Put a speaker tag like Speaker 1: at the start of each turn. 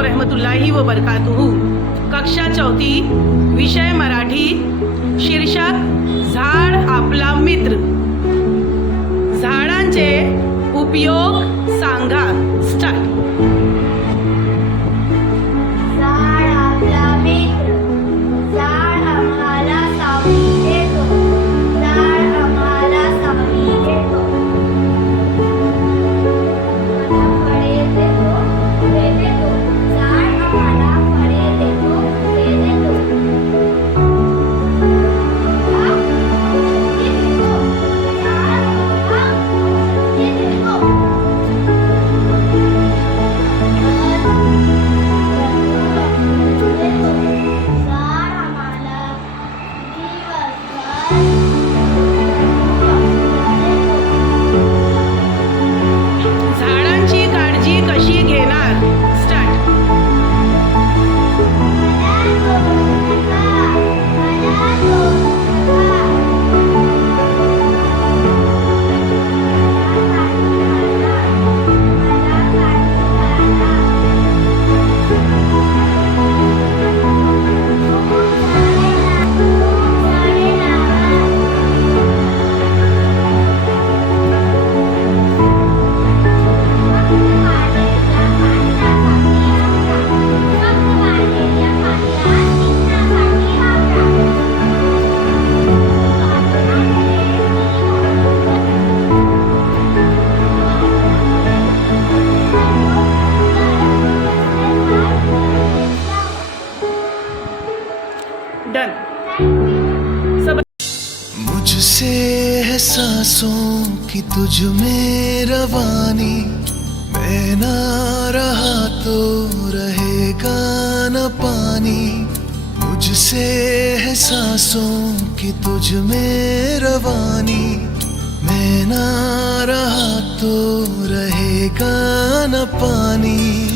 Speaker 1: रहमतुल्लाही व बरकातुहू. कक्षा चौथी विषय मराठी शीर्षक झाड आपला मित्र. झाडांचे उपयोग सांगा. स्टार्ट डन
Speaker 2: मुझसे है सांसों की तुझ में रवानी। मैं ना रहा तो रहेगा न पानी। मुझसे है सांसों की तुझ में रवानी। मैं ना रहा तो रहेगा न पानी।